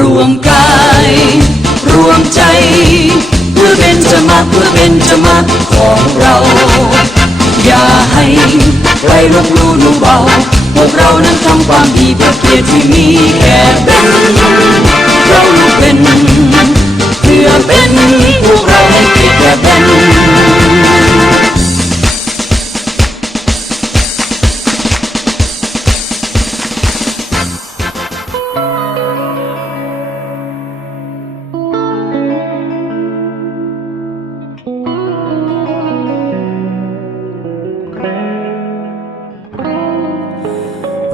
รวมกาย รวมใจ เพื่อเป็นจะมาเพื่อเป็นจะมาของเรา อย่าให้ใครลบลู่หนูเบา พวกเรานั้นทำความดีเพื่อเกียรติที่มีแก่เป็น เราลูกเป็น เพื่อเป็น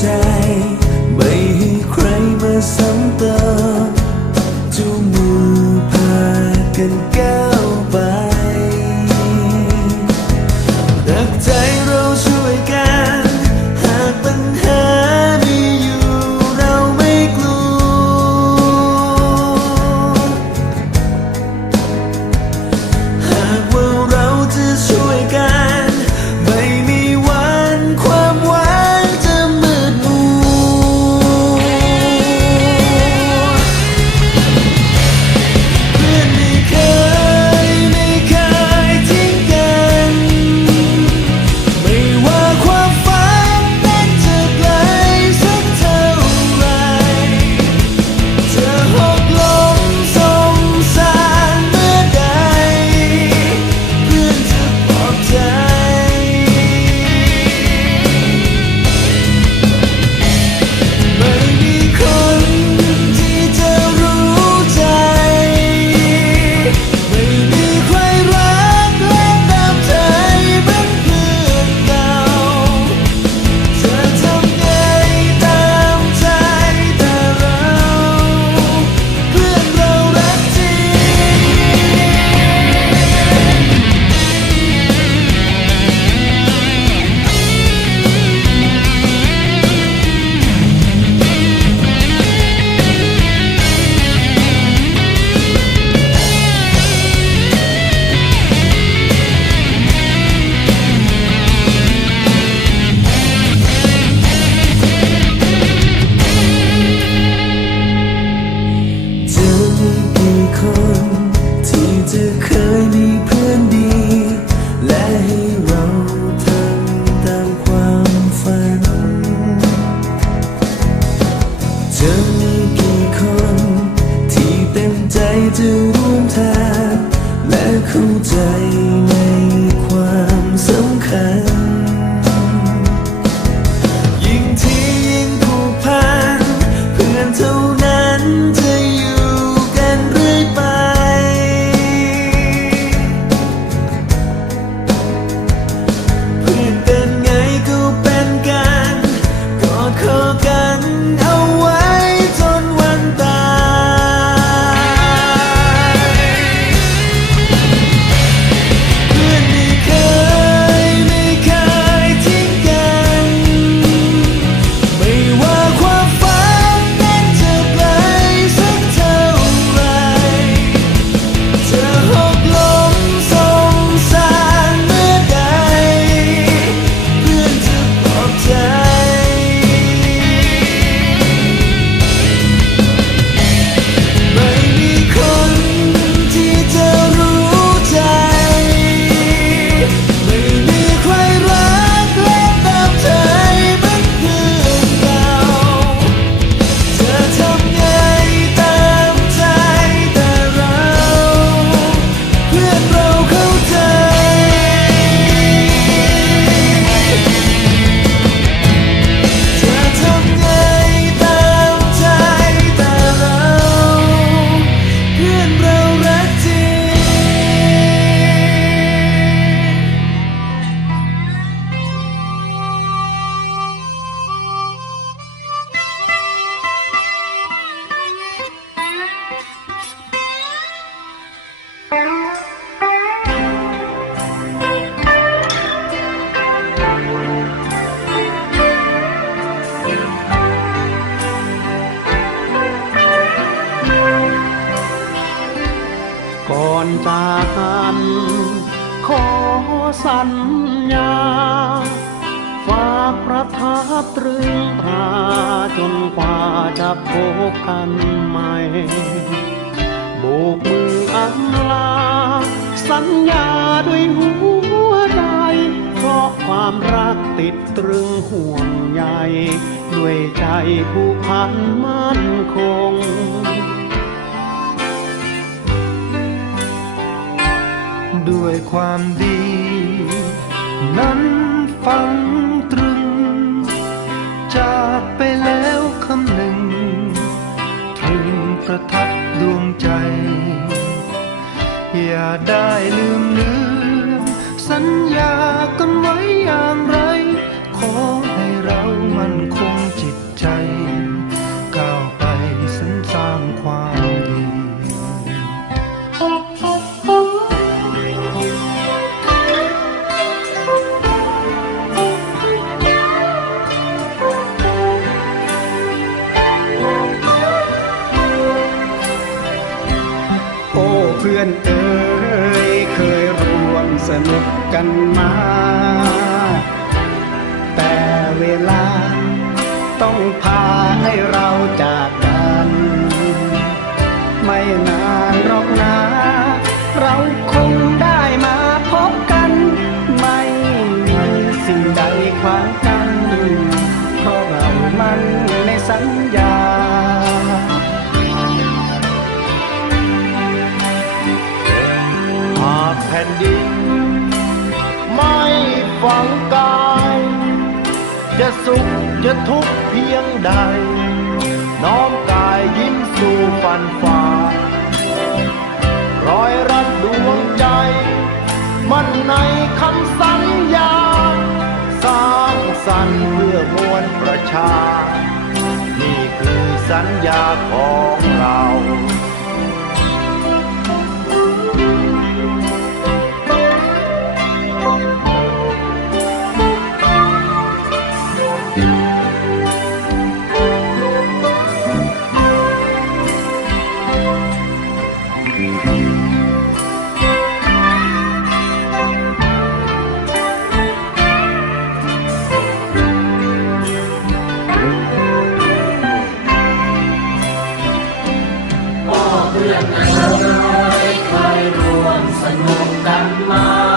ใจ จากกัน ขอสัญญา ฝากประทับตรึงตราจนกว่าจะพบกันใหม่โบกมืออำลา สัญญาด้วยหัวใจ เพราะความรักติดตรึงห่วงใยด้วยใจผู้พันมั่นคง ด้วยความดี นั้นฟังตรึง จากไปแล้วคำหนึ่งถึงประทับดวงใจ อย่าได้ลืมเลือนสัญญากันไว้ อ้เพื่อนเอ๋ยเคยร่วมสนุกกันมา แต่เวลาต้องพาให้เราจากกัน ไม่นานหรอกนะเรา ผ่นดิน ไม่ฝังกาย จะสุขจะทุกข์เพียงใด น้อมกายยิ้มสู่ฟันฝ่ารอยรัดดวงใจ มันในคำสัญญา สร้างสรรค์เพื่อมวลประชา นี่คือสัญญาของเรา เพื่อนในน้อยคอยรวมสนุกกันมา